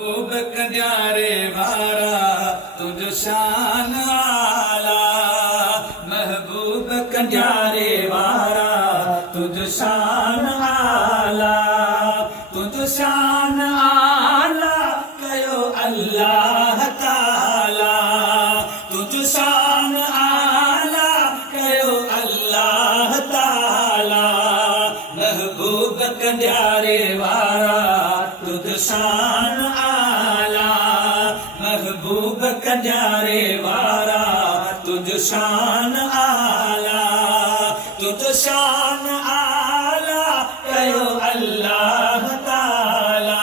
महबूब कंडियारे वारा तुझ शान आला, महबूब कंडियारे वारा तुझ शान आला, तुझ शान आला कयो अल्लाह ताला, तुझ शान आला कयो अल्लाह ताला, महबूब कंडियारे वारा तुझ शान आला, महबूब कंडियारे वारा तुझ शान आला, तुझ शान आला कयो अल्लाह ताला,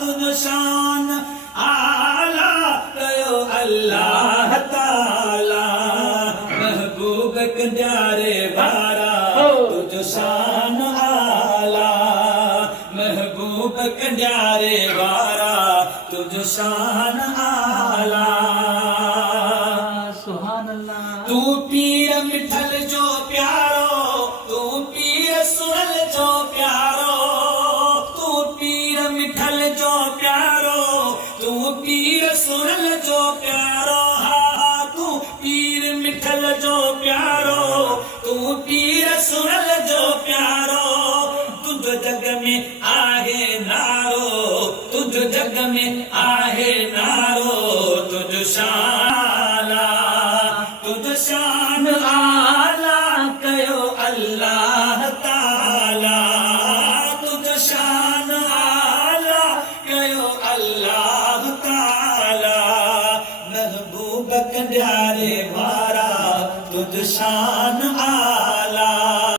तुझ शान आला कयो अल्लाह ताला, महबूब कंडियारे वारा तुझ शान आला, महबूब कंडियारे वारा तुझ शान आला। सुभान अल्लाह। तू पीर मिठल जो प्यारो, तू पीर सुरल जो प्यारो, तू पीर मिठल जो प्यारो, तू पीर सुरल जो प्यारो, हा तू पीर मिठल जो प्यारो, तू पीर सुरल जो प्यारो, तुझ जग में आहे नारो, तुझ जग में आहे नारो, तुझ शान